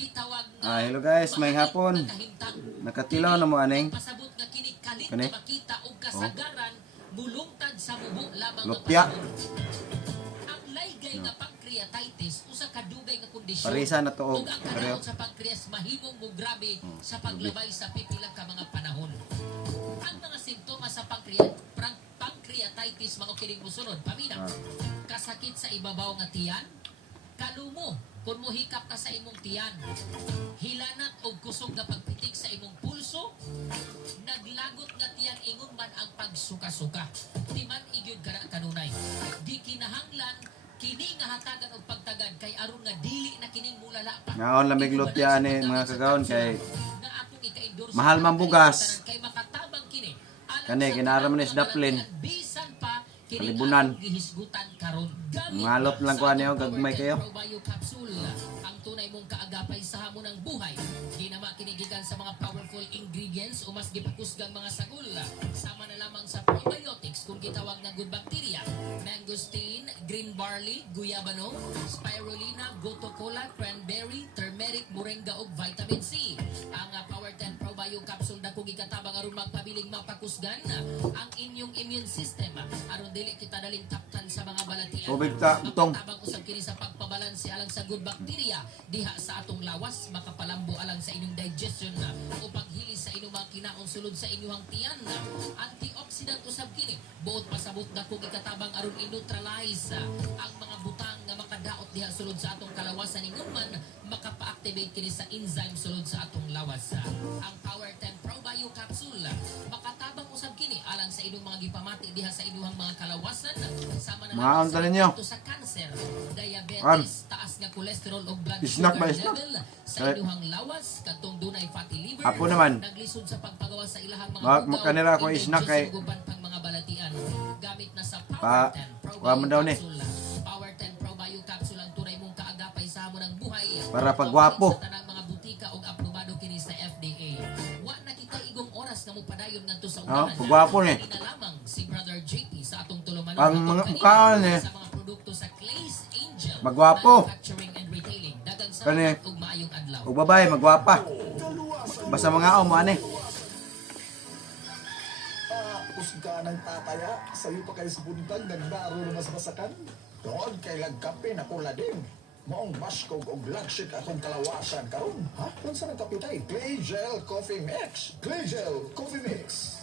Hello guys, may hapon. Nakatilaw na mo aning. Kani? Lupya. Parisa na to og pareho. Sa pankreas mahimong mo grabe sa paglabay sa pipila ka mga panahon. Ang mga simptomas sa pancreatitis mga kining musunod, pamina. Kasakit sa ibabaw nga tiyan, kalumo kung mohikap ka sa imong tiyan, hilanat og kusog nga pagpitik sa imong pulso, naglagot nga tiyan ingon man ang pagsuka-suka. Timan igyud kana kanunay. Di kinahanglan kini nga hatagan og pagtagad kay aron nga dili na kining mulala pa. Naon lamig lutya ni mga kagawon kay mahal man bugas. Kay makatabang kini. Kani kinara man is daplin. Bisan pa Kalibunan. gihisgutan karon. Malot lang ko ani gagmay kayo. Probio capsule ang tunay mong kaagapay sa hamon ng buhay. Di na makinigikan sa mga powerful ingredients o mas gipakusgang mga sagol. Sama na lamang sa probiotics kung gitawag na good bacteria, mangosteen, green barley, guyabano, spirulina, goto cola, cranberry, turmeric, moringa ug vitamin C. Ang Power 10 Probio capsule na kung gikatabang aron magpabiling mapakusgan ang inyong immune system aron dili kita daling taptan sa mga balatian. Tubig ta butong. Tabang usab kini sa pagpabalanse alang sa good bacteria diha sa atong lawas, makapalambo alang sa inyong digestion o paghili sa inyong mga kinaon sulod sa inyong tiyan. Antioxidant usab kini buot pasabot dako gikatabang aron i-neutralize ang mga butang nga makadaot diha sulod sa atong kalawasan ingon man makapa-activate kini sa enzyme sulod sa atong lawas. Ang Power 10 Probio capsule makatabang usab kini alang sa inyong mga gipamati diha sa inyong mga kalawasan, sama na Maon ta ninyo. sa cancer, diabetes, taas nga cholesterol ug blood Snack ba, sugar snack? level sa inyong lawas katong dunay fatty liver. Apo naman. Naglisod sa pagpagawa sa ilahang mga Makanira ko snack kay pang mga balatian gamit na sa Pa- Power 10 wa mo daw ni. capsule. Power 10 Probio capsule ang tunay mong kaagapay sa hamon ng buhay. Para pagwapo. Sa tanang mga butika ug aprobado kini sa FDA. Wa na kita igong oras nga mo padayon ngadto sa unahan. pagwapo ni. Kini na lamang si Brother JP sa atong tulumanon. Ang mga mukhaan eh. Sa mga produkto sa Clay's Angel Magwapo. Manufacturing and Retailing. Dagan sa Kani. ug maayong adlaw. Og babae magwapa. Basta mga mo ani. Kusga ng tataya, sa'yo pa kayo sa buntag, nagnaro na sa masakan. Doon kay lagkape na kula din. Maong maskog o glagshik akong kalawasan karon. Ha? Kung saan ang kapitay? Clay Gel Coffee Mix. Clay Gel Coffee Mix.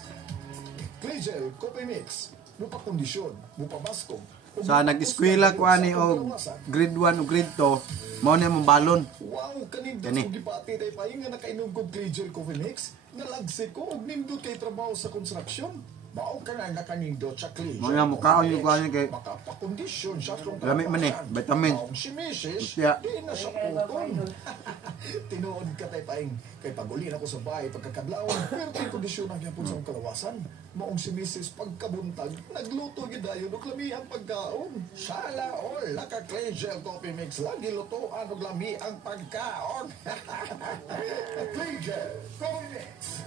Clay Gel Coffee Mix. Mupa kondisyon, mupa maskog. Sa nag-eskwela ko ani og grade 1 o grade 2, mao na mong balon. Wow, kanindot Kani. kong gipati tayo pa nga nakainom kong Clay Gel Coffee Mix. Nalagsik ko og nindot kay trabaho sa konstruksyon. Mao ka na nakanindot sa Clay Gel Mga mukhaon yung kuha niya kay makapakondisyon siya kung Lami man eh, vitamin. Si Mrs. Kaya- Di na siya putong. Tinuod ka tayo paing. Kay pagulin ako sa bahay pagkakadlaon. Pero kay kondisyon ang yapon sa akong kalawasan. Maong si Mrs. pagkabuntag, nagluto gidayon o lami ang pagkaon. Sala all, naka Clay Gel Coffee Mix. Lagi lutoan o lami ang pagkaon. Clay Gel Coffee Mix.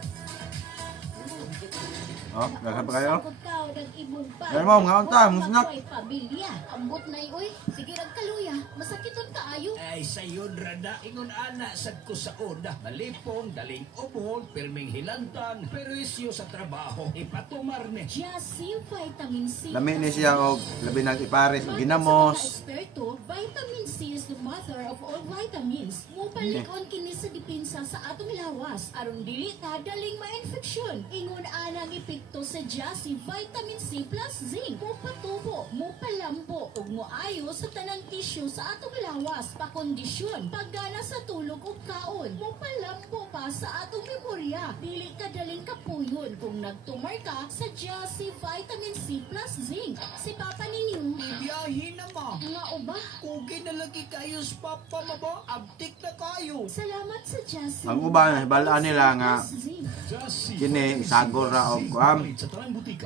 Oh, gaghan pa kayo. Sakot ka, nag-ibon pa. Ay, ma'am, nga unta, musnak. Makoy pamilya. Ambot na uy. Sige, nagkaluya. Masakiton ka ayo. Ay sayon rada ingon ana sad ko sa una malipong daling umol perming hilantan perwisyo sa trabaho ipatumar ni Jassy Vitamin C. Lami ni siya og labi nang ipares og Sa mga ginamos. eksperto, vitamin C is the mother of all vitamins. Mupalikon kini sa depensa sa atong lawas aron dili ta daling ma-infeksyon. Ingon anang epekto sa Jassy Vitamin C plus Zinc. Mupatubo, mupalambo ug moayo sa tanang tissue sa atong lawas, pakondisyon, paggana sa tulog ug kaon. Mupalambo pa sa atong memorya. Dili ka daling kapuyon kung nagtumar ka sa Jassy Vitamin C plus Zinc. Si Papa ninyo, biyahe na ma nga uba. kugi na lagi kayo sa papa mo ba abtik na kayo Salamat sa Jassy. Ang uban, balaan nila nga Plus Zinc. kini isagol ra og kuam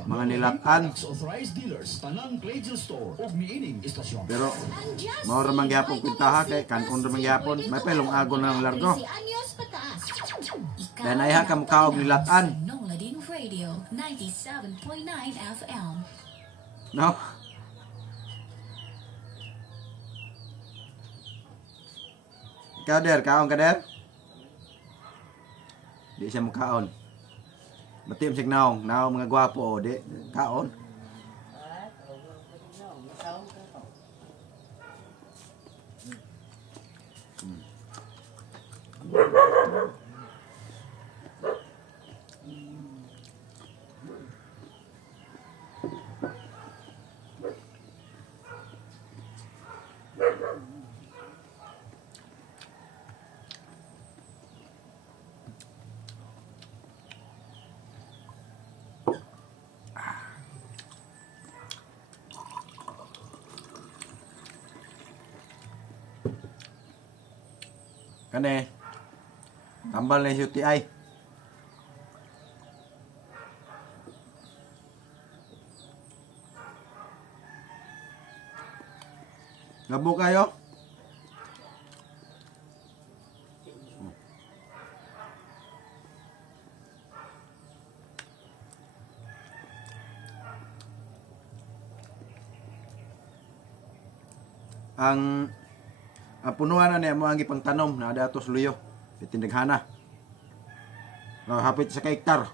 mga nilatan. authorized dealers tanang Clay Gel store ug miining istasyon Pero Ang Jassy mao ra man gyapon Vitamin kwintaha C kay plus kankon ra man Zinc. gyapon. May pelong agon ng largo. 13 anyos pataas. Dahil naiha ka mukha og nilatan. Nolading Radio 97.9 FM. No? Kader, kaon kader. Di siya makaon. Batim sig naong, mga gwapo o di kaon. Kane. Tambal na yung UTI. Labo kayo? Ang punuan na niya mo ang ipang tanom na datos luyo. Itindaghana. Hapit sa ka hektar.